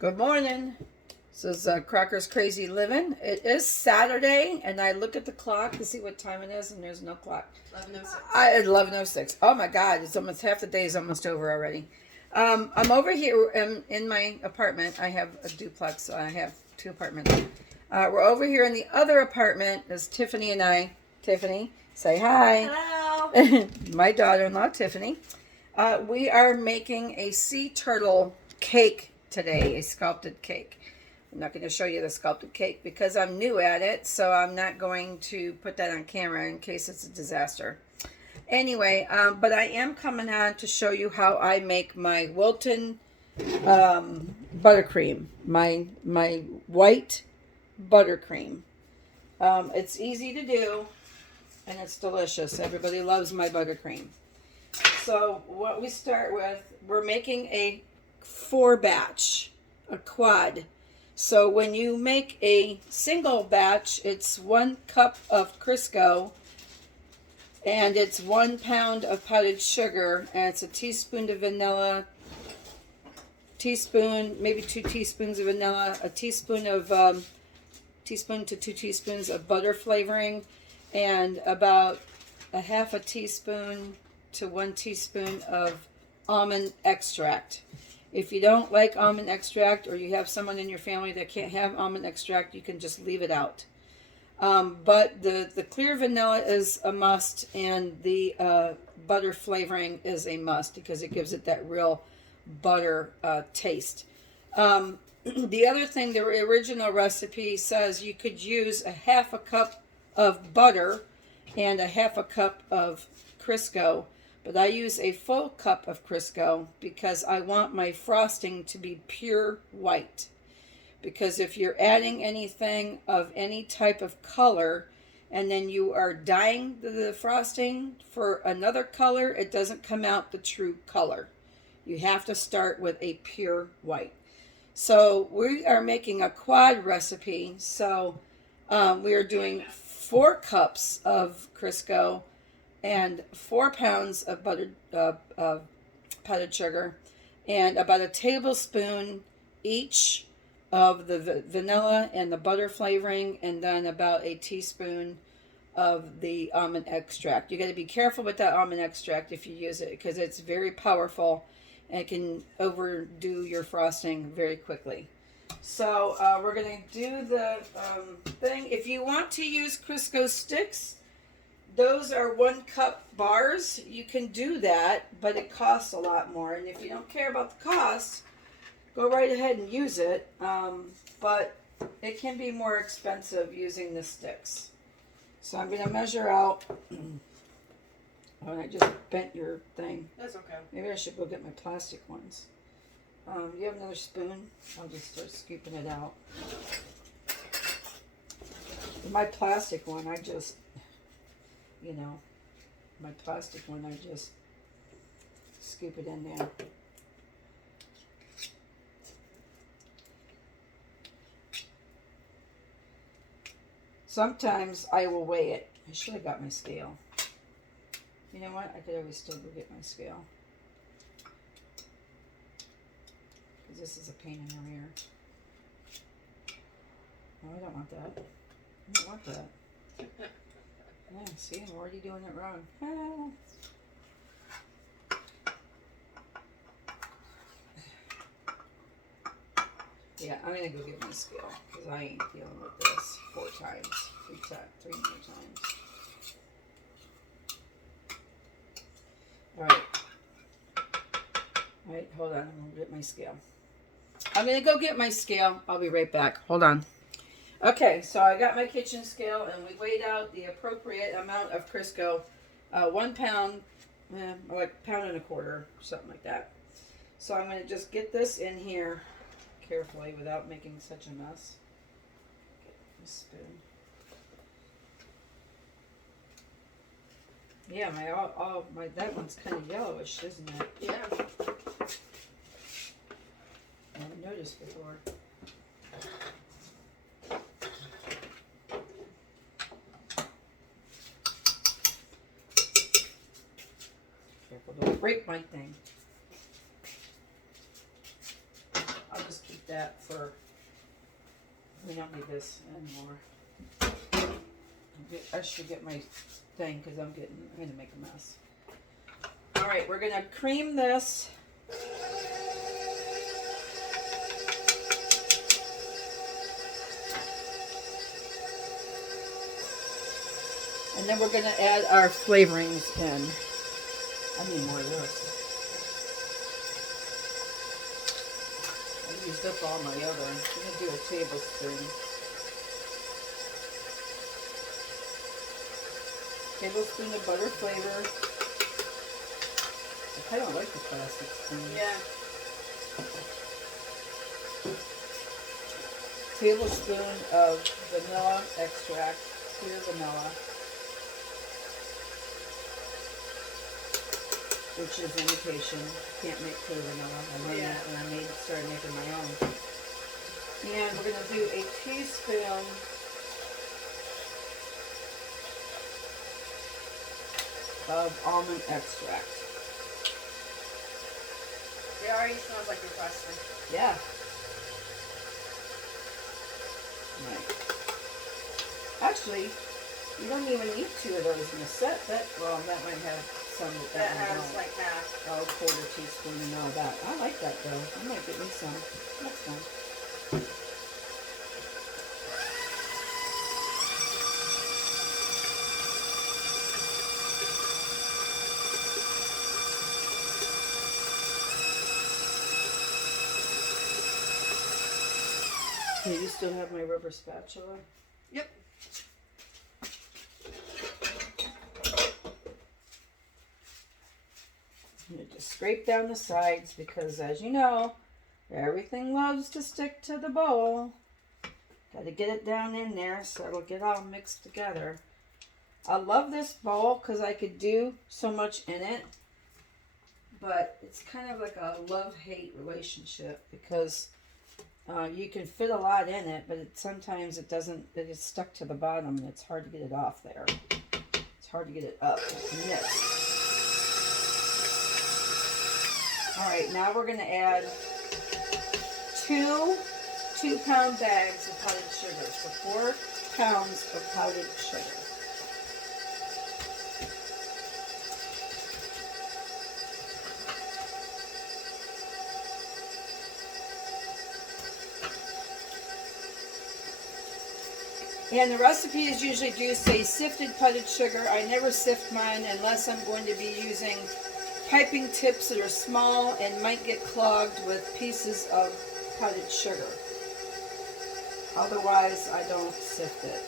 Good morning. This is Crocker's Crazy Living. It is Saturday, and I look at the clock to see what time it is, and there's no clock. 11:06. 11:06. Oh my God! It's almost half the day is almost over already. I'm over here in my apartment. I have a duplex, so I have two apartments. We're over here in the other apartment. Is Tiffany and I. Tiffany, say hi. Hello. My daughter-in-law, Tiffany. We are making a sea turtle cake today, a sculpted cake. I'm not going to show you the sculpted cake because I'm new at it, so I'm not going to put that on camera in case it's a disaster. Anyway, but I am coming on to show you how I make my Wilton buttercream, my white buttercream. It's easy to do, and it's delicious. Everybody loves my buttercream. So what we start with, we're making a 4-batch, a quad. So when you make a single batch, it's 1 cup of Crisco, and it's 1 pound of powdered sugar, and it's a teaspoon of vanilla, maybe 2 teaspoons of vanilla, a teaspoon of teaspoon to 2 teaspoons of butter flavoring, and about a half a teaspoon to 1 teaspoon of almond extract. If you don't like almond extract, or you have someone in your family that can't have almond extract, you can just leave it out. But the clear vanilla is a must, and the butter flavoring is a must because it gives it that real butter taste. The other thing, the original recipe says you could use a half a cup of butter and a half a cup of Crisco, but I use a full cup of Crisco because I want my frosting to be pure white. Because if you're adding anything of any type of color and then you are dyeing the frosting for another color, it doesn't come out the true color. You have to start with a pure white. So we are making a quad recipe. So we are doing 4 cups of Crisco and 4 pounds of powdered sugar, and about a tablespoon each of the vanilla and the butter flavoring, and then about a teaspoon of the almond extract. You got to be careful with that almond extract if you use it because it's very powerful and it can overdo your frosting very quickly. So we're going to do the thing. If you want to use Crisco sticks, those are 1 cup bars. You can do that, but it costs a lot more. And if you don't care about the cost, go right ahead and use it. But it can be more expensive using the sticks. So I'm going to measure out. Oh, I just bent your thing. That's okay. Maybe I should go get my plastic ones. You have another spoon? I'll just start scooping it out. My plastic one, I just scoop it in there. Sometimes I will weigh it. I should have got my scale. You know what? I could always still go get my scale. Because this is a pain in the rear. No, I don't want that. I don't want that. Yeah, see, I'm already doing it wrong. Yeah, I'm going to go get my scale because I ain't dealing with this 4 times, 3 more times. All right, hold on. I'm going to get my scale. I'm going to go get my scale. I'll be right back. Hold on. Okay, so I got my kitchen scale, and we weighed out the appropriate amount of Crisco. 1 pound, like a pound and a quarter, something like that. So I'm going to just get this in here carefully without making such a mess. Get my spoon. Yeah, my that one's kind of yellowish, isn't it? Yeah. I haven't noticed before. Careful, don't break my thing. I'll just keep that for, we don't need this anymore. I should get my thing because I'm going to make a mess. All right, we're going to cream this. And then we're going to add our flavorings in. I need more of this. I used up all my other. I'm going to do a tablespoon. Tablespoon of butter flavor. I kind of like the plastic spoon. Yeah. Tablespoon of vanilla extract, clear vanilla, which is imitation. Can't make clear vanilla. I learned that when I started making my own. And we're going to do a teaspoon of almond extract. It already smells like your pasta. Yeah. Right. Actually, you don't even need 2 of those in a set. That might have some that has like half. Oh, quarter teaspoon and all that. I like that though. I might get me some next time. Do you still have my rubber spatula? Yep. You just scrape down the sides because, as you know, everything loves to stick to the bowl. Got to get it down in there so it'll get all mixed together. I love this bowl because I could do so much in it, but it's kind of like a love-hate relationship because you can fit a lot in it, but sometimes it doesn't. It gets stuck to the bottom, and it's hard to get it off there. It's hard to get it up and mixed. All right, now we're going to add 2 2-pound bags of powdered sugar, so 4 pounds of powdered sugar. And the recipes usually do say sifted powdered sugar. I never sift mine unless I'm going to be using piping tips that are small and might get clogged with pieces of powdered sugar. Otherwise, I don't sift it.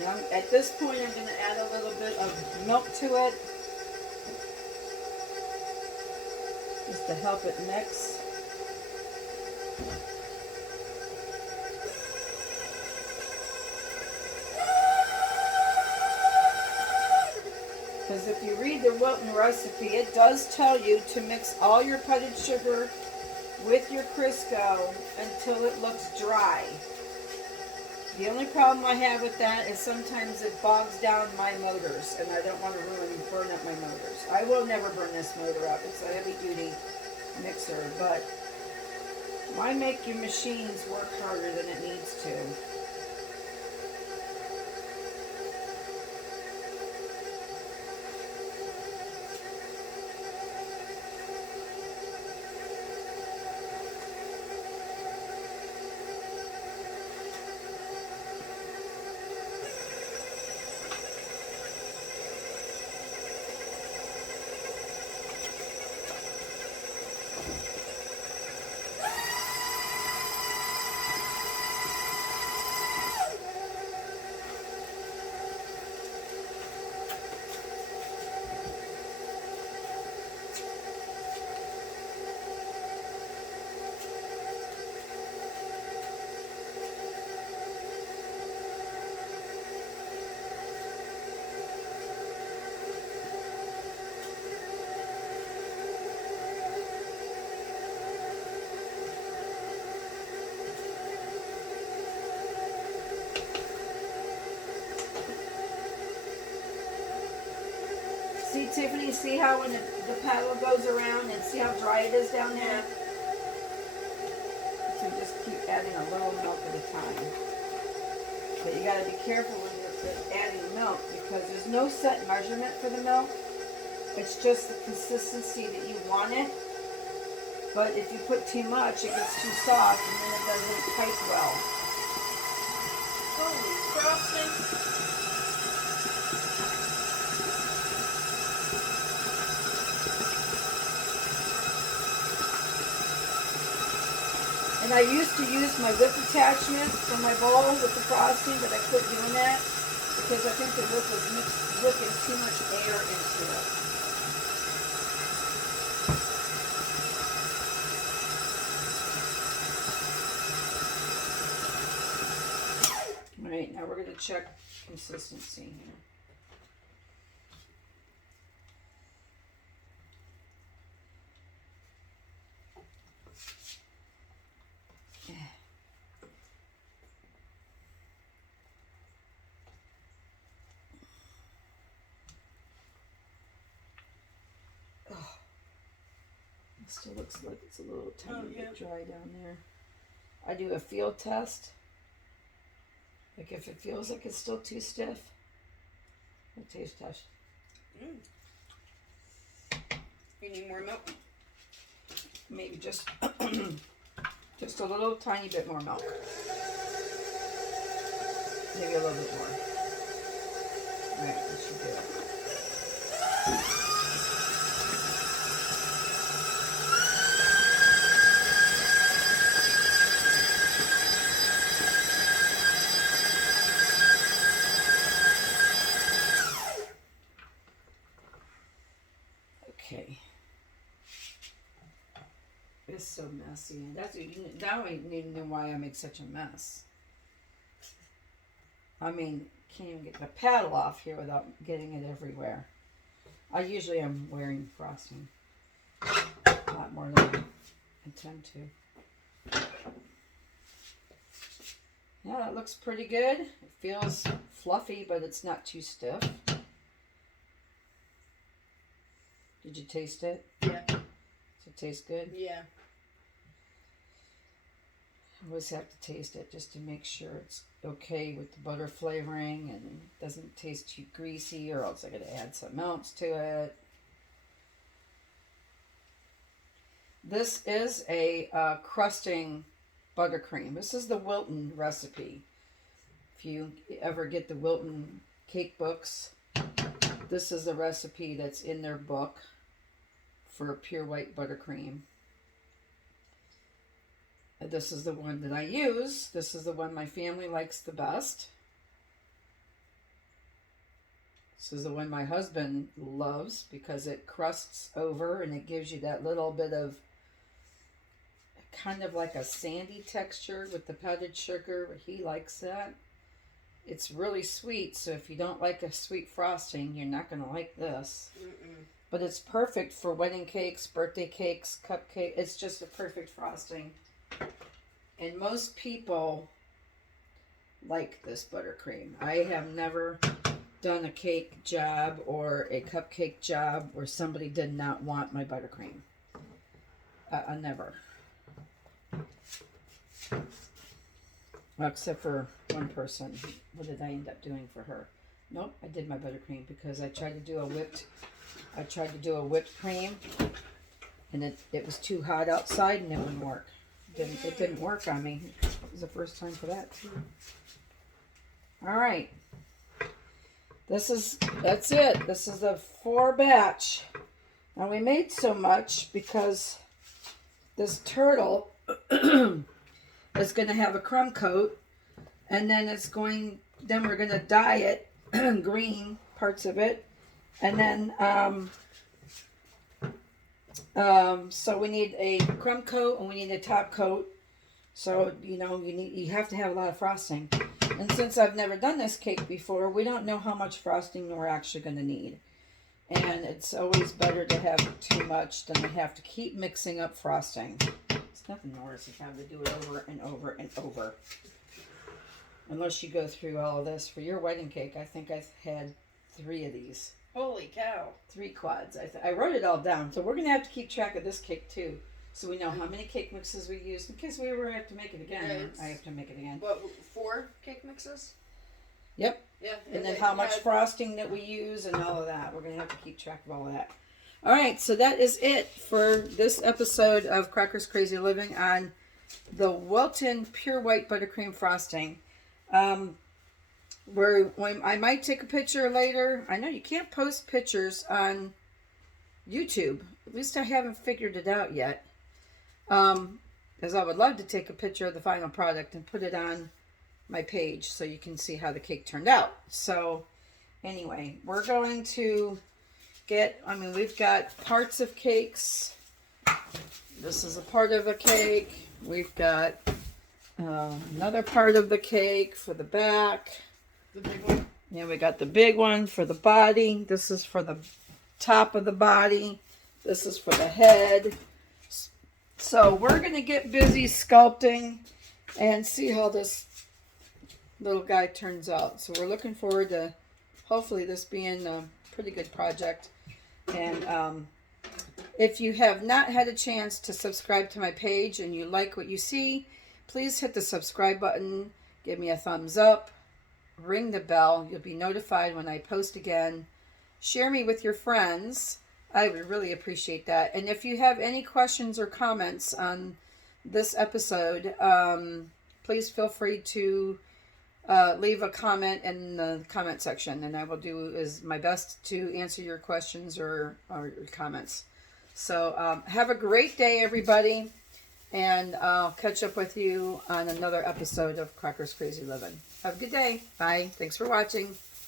Now, at this point, I'm going to add a little bit of milk to it, just to help it mix. Because if you read the Wilton recipe, it does tell you to mix all your powdered sugar with your Crisco until it looks dry. The only problem I have with that is sometimes it bogs down my motors, and I don't want to burn up my motors. I will never burn this motor up. It's a heavy-duty mixer, but why make your machines work harder than it needs to? Tiffany, see how when the paddle goes around and see how dry it is down there? So just keep adding a little milk at a time. But you gotta be careful when you're adding milk because there's no set measurement for the milk. It's just the consistency that you want it. But if you put too much, it gets too soft and then it doesn't pipe well. Holy frosting. And I used to use my whip attachment for my bowl with the frosting, but I quit doing that because I think the whip was whipping too much air into it. All right, now we're going to check consistency here. Still looks like it's a little tiny bit dry down there. I do a feel test. Like if it feels like it's still too stiff. A taste test. You need more milk? Maybe just just a little tiny bit more milk. Maybe a little bit more. All right, that should do it. Okay. It's so messy. That's now I need to know why I make such a mess. I mean, can't even get the paddle off here without getting it everywhere. I usually am wearing frosting a lot more than I intend to. Yeah, that looks pretty good. It feels fluffy, but it's not too stiff. Did you taste it? Yeah. Does it taste good? Yeah. I always have to taste it just to make sure it's okay with the butter flavoring and it doesn't taste too greasy or else I gotta add something else to it. This is a crusting buttercream. This is the Wilton recipe. If you ever get the Wilton cake books, this is the recipe that's in their book for pure white buttercream. This is the one that I use. This is the one my family likes the best. This is the one my husband loves because it crusts over and it gives you that little bit of kind of like a sandy texture with the powdered sugar. He likes that. It's really sweet, so if you don't like a sweet frosting, you're not going to like this. But it's perfect for wedding cakes, birthday cakes, cupcake. It's just a perfect frosting. And most people like this buttercream. I have never done a cake job or a cupcake job where somebody did not want my buttercream. Never. Well, except for one person. What did I end up doing for her? Nope, I did my buttercream because I tried to do a whipped cream and it was too hot outside and it wouldn't work. It didn't work on me. It was the first time for that too. All right. That's it. This is the 4 batch. Now we made so much because this turtle is going to have a crumb coat, and then we're going to dye it green parts of it, and then so we need a crumb coat and we need a top coat. So you have to have a lot of frosting. And since I've never done this cake before, we don't know how much frosting we're actually going to need. And it's always better to have too much than to have to keep mixing up frosting. It's nothing worse than having to do it over and over and over. Unless you go through all of this. For your wedding cake, I think I've had 3 of these. Holy cow. 3 quads. I wrote it all down. So we're going to have to keep track of this cake too. So we know how many cake mixes we used in case we ever have to make it again. Yeah, I have to make it again. What, 4 cake mixes? Yep. Yeah. And then how much frosting that we use and all of that. We're going to have to keep track of all of that. All right. So that is it for this episode of Cracker's Crazy Living on the Wilton Pure White Buttercream Frosting. When I might take a picture later. I know you can't post pictures on YouTube. At least I haven't figured it out yet. Because I would love to take a picture of the final product and put it on my page so you can see how the cake turned out. So anyway, we're going to we've got parts of cakes. This is a part of a cake. We've got another part of the cake for the back. The big one? Yeah, we got the big one for the body. This is for the top of the body. This is for the head. So we're going to get busy sculpting and see how this little guy turns out. So we're looking forward to hopefully this being a pretty good project. And if you have not had a chance to subscribe to my page and you like what you see, please hit the subscribe button. Give me a thumbs up. Ring the bell. You'll be notified when I post again. Share me with your friends. I would really appreciate that. And if you have any questions or comments on this episode, please feel free to leave a comment in the comment section, and I will do my best to answer your questions or your comments. So have a great day, everybody, and I'll catch up with you on another episode of Cracker's Crazy Living. Have a good day. Bye. Thanks for watching.